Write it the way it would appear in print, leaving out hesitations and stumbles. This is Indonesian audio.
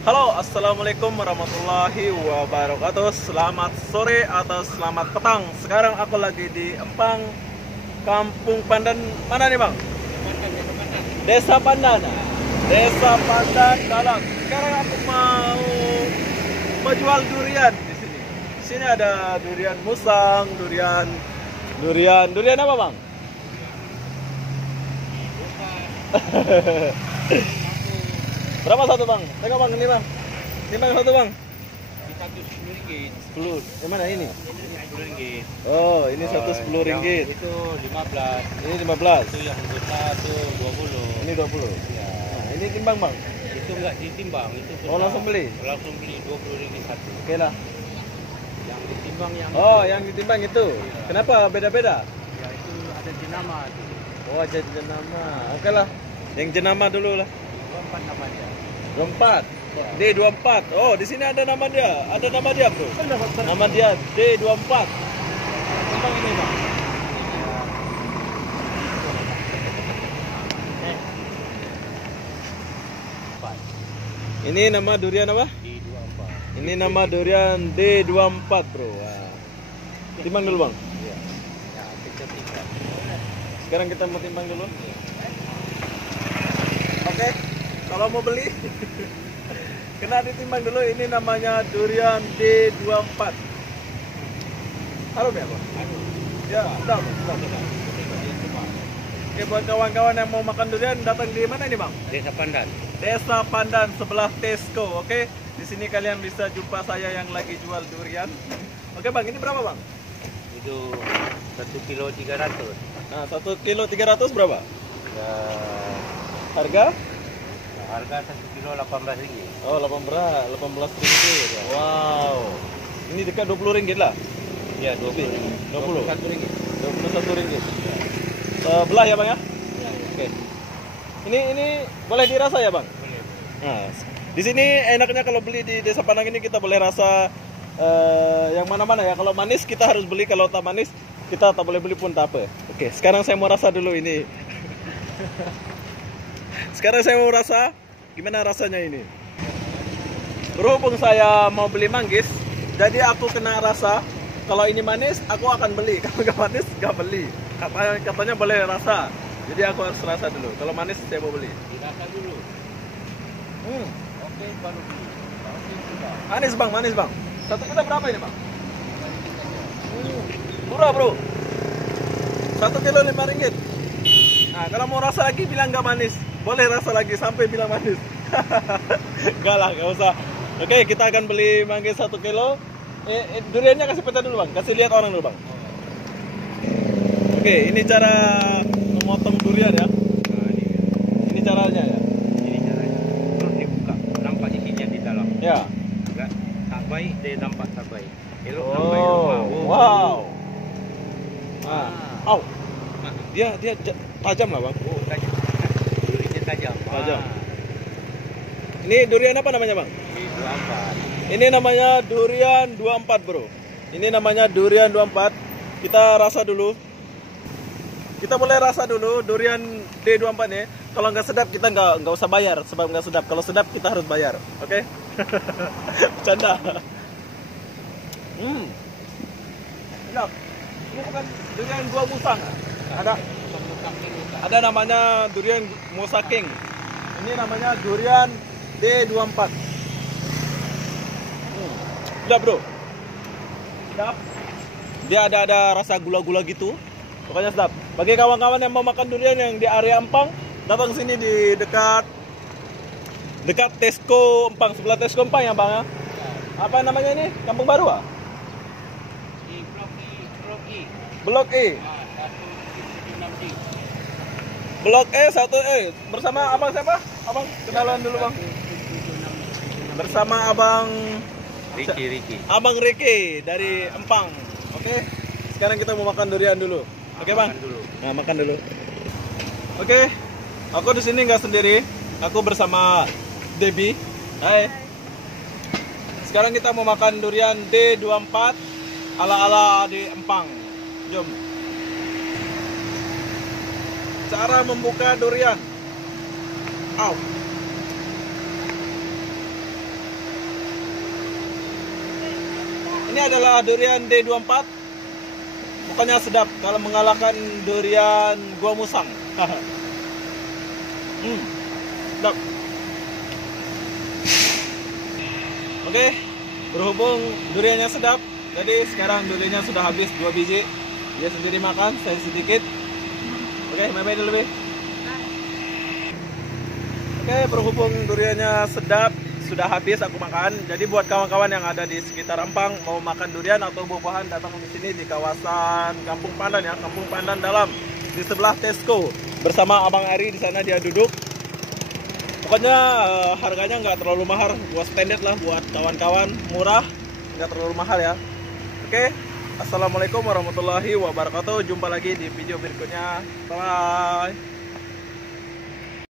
Halo, assalamualaikum warahmatullahi wabarakatuh. Selamat sore atau selamat petang. Sekarang aku lagi di Empang, Kampung Pandan. Mana nih bang? Desa Pandan. Desa Pandan Dalam. Sekarang aku mau jual durian di sini. Di sini ada durian musang, durian apa bang? Berapa satu bang? Tengok bang, ini bang. Ini bang satu bang. Satu 10 ringgit. 10. Yang mana ini? Ini 10 ringgit. Oh, ini satu 10 ringgit. Itu 15. Ini 15. Itu yang besar tuh 20. Ini 20. Ya. Nah, ini timbang bang. Itu enggak ditimbang, itu Oh, langsung beli? Langsung beli 20 ringgit satu. Oke lah. Yang ditimbang yang Oh, yang ditimbang itu. Iya. Kenapa beda-beda? ya itu ada jenama tuh. Oh, ada jenama. Oke lah. Yang jenama dulu lah. 24 namanya. 24. Ya. D24. Oh, di sini ada nama dia. Ada nama dia, Bro. Nama dia D24. Timbang ini, Bang. Ini nama durian apa? Di 24. Ini nama durian D24, Bro. Wah. Timbang dulu, Bang. Iya. Ya, kita tinggal. Sekarang kita mau timbang dulu. Oke, kalau mau beli kena ditimbang dulu. Ini namanya durian D24. Harum ya, Bang? Ya, sedap. Oke, buat kawan-kawan yang mau makan durian datang di mana ini, Bang? Desa Pandan. Desa Pandan sebelah Tesco. Oke, di sini kalian bisa jumpa saya yang lagi jual durian. Oke, Bang, ini berapa, Bang? Itu 1 kilo 300. Nah, 1 kilo 300 berapa? Ya, Harga? harga 1 kilo 18 ringgit. Oh, 18 ringgit. Wow. Ini dekat 20 ringgit lah. Ya, 20 ringgit. 20. 21 ringgit. 21 ringgit. Belah ya, Bang ya? Ya, ya. Oke. Ini boleh dirasa ya, Bang? Boleh. Nah, di sini enaknya kalau beli di Desa Pandang ini kita boleh rasa yang mana-mana ya. Kalau manis kita harus beli, kalau tak manis kita tak boleh beli pun tak apa. Oke, sekarang saya mau rasa dulu ini. Sekarang saya mau rasa gimana rasanya ini. Berhubung saya mau beli manggis, jadi aku kena rasa. Kalau ini manis, aku akan beli. Kalau nggak manis, nggak beli. Katanya boleh rasa. Jadi aku harus rasa dulu. Kalau manis, saya mau beli. Dirasa dulu. Oke, baru beli. Oke, sudah. Manis bang, manis bang. Satu kilo berapa ini bang? Murah bro. 1 kilo 5 ringgit. Nah, kalau mau rasa lagi bilang nggak manis. Boleh rasa lagi sampai bilang manis. Enggak lah, nggak usah. Oke, kita akan beli manggis 1 kilo. Duriannya kasih peta dulu bang. Kasih lihat orang dulu bang. Oke, ini cara memotong durian ya. Nah, Ini caranya ya. ini caranya. Terus dibuka. Nampak isinya di dalam. Ya. Enggak tak baik, dia nampak tak baik. Elok nampak elok. Oh, wow. Ah. Au. Dia tajam lah bang. Oh, tajam. Durinya tajam. Tajam. Ini durian apa namanya bang? Ini 24. Ini namanya durian 24 bro. Ini namanya durian 24. Kita rasa dulu. Kita boleh rasa dulu durian D24 nih. Kalau nggak sedap kita nggak usah bayar, sebab nggak sedap. Kalau sedap kita harus bayar. Oke? Bercanda. Sedap. Ini bukan durian gua musang. Ada namanya durian Musaking. Ini namanya durian D24. Sedap bro. Sedap. Dia ada rasa gula-gula gitu. Pokoknya sedap. Bagi kawan-kawan yang mau makan durian yang di area Empang, datang sini di dekat Tesco Empang, sebelah Tesco Empang ya bang ya. Apa namanya ini? Kampung Baru ah? Di Blok E. Blok E. Blok E 1E bersama abang siapa? Abang kenalan dulu bang. Bersama abang Riki. Abang Riki dari Empang. Oke. Sekarang kita mau makan durian dulu. Oke bang. Makan dulu. Nah makan dulu. Oke. Aku di sini nggak sendiri. Aku bersama Debbie. Hai. Sekarang kita mau makan durian D24 ala-ala di Empang. Jom. Cara membuka durian. Au. Ini adalah durian D24. Pokoknya sedap kalau mengalahkan durian Gua Musang. Sedap. Oke, berhubung duriannya sedap, jadi sekarang duriannya sudah habis 2 biji. Dia sendiri makan, saya sedikit. Oke, bye-bye dulu, Be. Oke, berhubung duriannya sedap, sudah habis aku makan. Jadi buat kawan-kawan yang ada di sekitar Empang mau makan durian atau buah-buahan, datang di sini di kawasan Kampung Pandan ya, Kampung Pandan Dalam, di sebelah Tesco. Bersama Abang Ari di sana dia duduk. Pokoknya harganya nggak terlalu mahal, buat standar lah buat kawan-kawan, murah, nggak terlalu mahal ya. Oke, assalamualaikum warahmatullahi wabarakatuh. Jumpa lagi di video berikutnya. Bye.